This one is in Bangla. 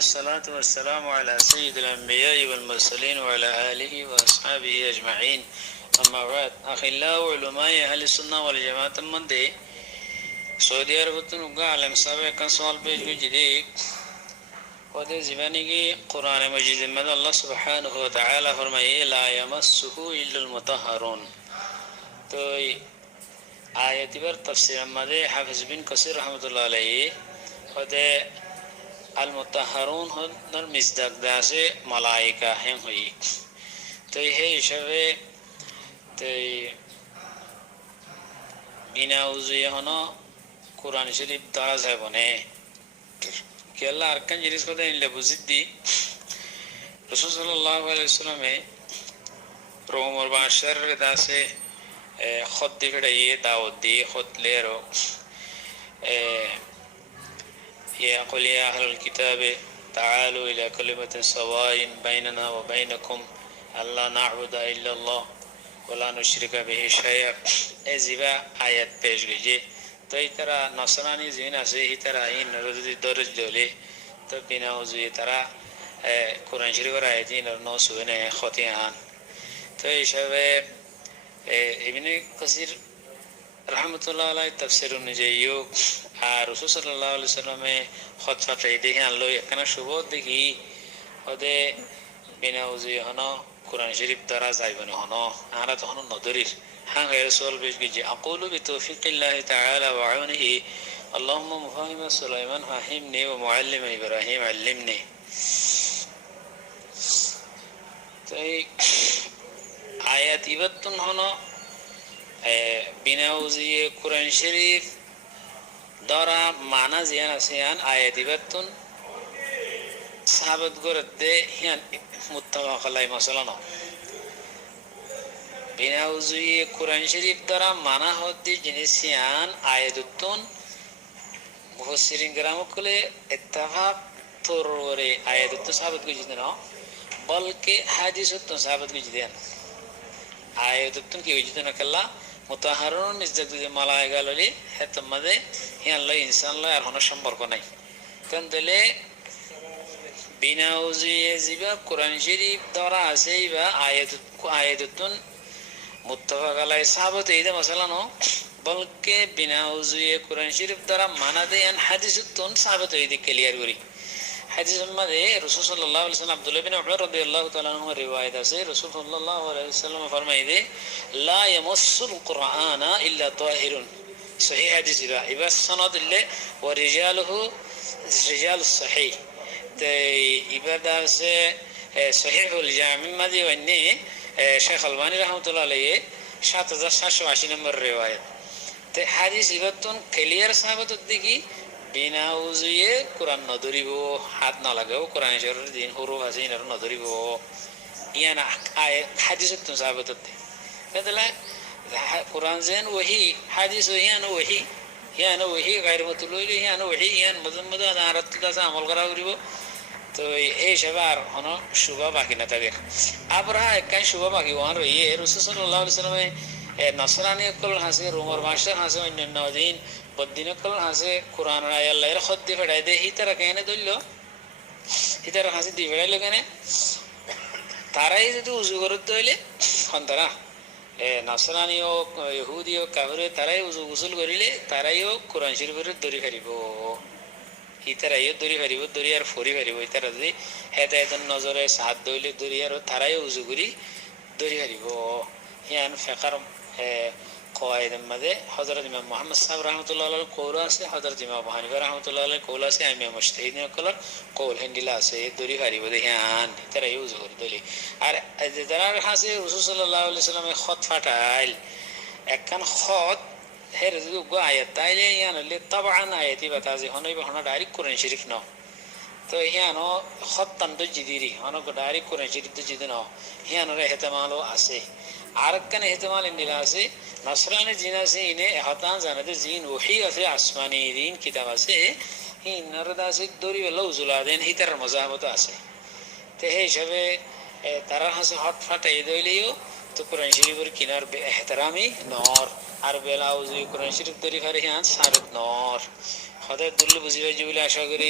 والصلاة والسلام على سيد الأنبياء والمرسلين وعلى آله وأصحابه أجمعين أما بعد أخلاء علماء أهل السنة والجماعة من دي سعودي عربة نقع على مسابقة كان سؤال بيج جديد ودي زباني قرآن مجيد من الله سبحانه وتعالى فرمائي لا يمسه إلا المطهرون تو آية بر تفسير مدي حافظ بن كثير رحمة الله عليه ودي المطهرون هن مصداق داسه ملائکه هم ہوئی تو یہ شوه تو বিনা উজুয়ে হনো কোরআন শরীফ দ্বারা যাব না কি আল্লাহ আরকান জিনিস কথা ইনলে বুঝিদি রাসূল সাল্লাল্লাহু আলাইহি ওয়াসাল্লামে রোমর বাশার দাসে খুদ দিগড়িয়ে দাওয়াত দিয়ে খুদ লেরো يقول يا أهل الكتاب تعالوا إلى كلمة سواء بيننا وبينكم ألا نعبد إلا الله ولا نشرك به شيئا إذا آيات پیش گئی تو یہ طرح نصرانی زین سے ہی طرح این ردی درج دولے تو بنا وضوء طرح قرآن شریف اور آیتین اور نو سونے خطیان تو یہ شب ابن کثیر رحمت اللہ علیہ تفسیر نجیو رسول صلی اللہ علیہ وسلم خود فتحی دیکھیں اللہ یکنا شبود دیکھی خودے بنا وضوء ہنو قرآن شریف درہ زائبن ہنو آنرہ تو ہنو ندریر ہاں غیر سوال بیش گئی اقولو بتوفیق اللہ تعالی وعونہی اللہم مفاہم سلیمان فاہمنی ومعلم ابراہیم علمنی تو آیات ایبتن ہنو বিনা উজিয়ে কোরআন শরীফ দ্বারা মানা জিয়ান আসিয়ান আয়াত ইবাতুন সাহাবাত গরদে হিয়ান মুত্তাফাক আলাই মাসালানো বিনা উজিয়ে কোরআন শরীফ দ্বারা মানা হদ্দি জিনিসিয়ান আয়াতুন মুফাসসিরিন کرام কলে ইত্তেফাক তোরে আয়াতুন সাহাবাত কো জিদেন বলকে হাদিসুন সাহাবাত কো জিদেন আয়াতুন কি জিদেন কাল্লা মুতাহারুন ইজ্জত মালায়েকা ললি হেতমদে হিয়াল্লাহ ইনসানল্লাহ আর কোনো সম্পর্ক নাই তন্দলে বিনা উজিয়ে জিবা কোরআন শরীফ দ্বারা আছে বা আয়াতুন মুত্তাফাক আলাই সাহাবত এইদা মাসালানো বলকে বিনা উজিয়ে কোরআন শরীফ দ্বারা মানা দেন হাদিসুন সাহাবত এইদা ক্লিয়ার করি হাদিস মধ্যে রাসূল সাল্লাল্লাহু আলাইহি ওয়াসাল্লাম আব্দুল্লাহ ইবনে উমর রাদিয়াল্লাহু তাআলা আনহু রিওয়ায়াত আছে রাসূল সাল্লাল্লাহু আলাইহি ওয়াসাল্লাম ফরমায় দে লা ইয়ামাসসুল কুরআনা ইল্লা তাহিরুন সহিহ হাদিস ইবা সনদ লে ওয়া রিজালুহু রিজালুস সহিহ তে ইবাদা সে সহিহুল জামি মধ্যে ওন্নে শেখ আলবানী রাহমাতুল্লাহ আলাইহি 7780 নম্বর রিওয়ায়াত তে হাদিস ইবাতুন ক্লিয়ার সাহাবত দেখি বিনা উজুয়ে কোরআন নদরিব হাত না লাগাও কোরআন শরীফের দিন হুরুফ আছে ইনার নদরিব ইয়ানা আয়াত হাদিস তো সাহাবত তাহলে কোরআন যেন ওহি হাদিস ইয়ানা ওহি গায়র মতলুই ইয়ানা ওহি ইয়ান মজমুদ আনারত দাসা আমল করা করিব তো এই সেবার হনো শুভ বাকি না থাকে আবরা একই শুভ বাকি ওয়ান রইয়ে রাসূল সাল্লাল্লাহু আলাইহি ওয়াসাল্লামে নসরানি কল হাসে রোমর ভাষা হাসে অন্যান্য দিন বদিনকল হাসে কোরআন আল্লাহর খদ দি ফেড়াই দে হিতারা কেনে দইলো হিতারা হাসি দি ফেড়াইলো কেনে তারাই যদি উজু করত দইলে হন্তারা নসরানি ও ইহুদি ও কাফির তারাই উজু গোসল করিলে তারাইও কোরআন শরীফের দরি ফারিব হিতারাইও দরি ফারিব দরি আর ফরি ফারিব হিতারা যদি হেদায়েতের নজরে সাহাত দইলে দরি আর তারাই উজু করি দরি ফারিব হিয়ান ফিকর قواعد مده حضرت امام محمد صاحب رحمۃ اللہ علیہ قول আছে حضرت امام ابو حنیفہ رحمۃ اللہ علیہ قول আছে আমি মুজতাহিদিন কলার قول হন্ডিলা আছে দরি হারি বদে হ্যাঁ তারা ইউজ করে দলি আর যারা হাসে রাসূল সাল্লাল্লাহু আলাইহি ওয়াসাল্লামের খত ফাটাইল একখান খত হের গো আয়াত তাইলে ইয়ানলে তাবান আয়াতি বাতাজি হনইবে হনা ডাইরেক্ট কোরআন শরীফ ন তো ইয়ানো খত তান্দ জিদিরি হনো ডাইরেক্ট কোরআন শরীফ তো জিদিন ইয়ানো রে হেতামালো আছে আরেকখান হেতামাল ইন্দিলা আছে নসরানি জিন আছে ইনে হতান জানাতে জিন ওহি আছে আসমানি দিন কিতাব আছে ইনারদা আছে দরি বেলা উজুলা দেন হিতার মজাহবত আছে তে এই হিসাবে তারা হাসে হট ফাটাই দইলেও তো কোরআন শরীফের কিনার এহতরামি নর আর বেলা উজু কোরআন শরীফ দরি ফারে হান সারত নর খোদা দুল্লে বুঝিবাই বলে আশা করি।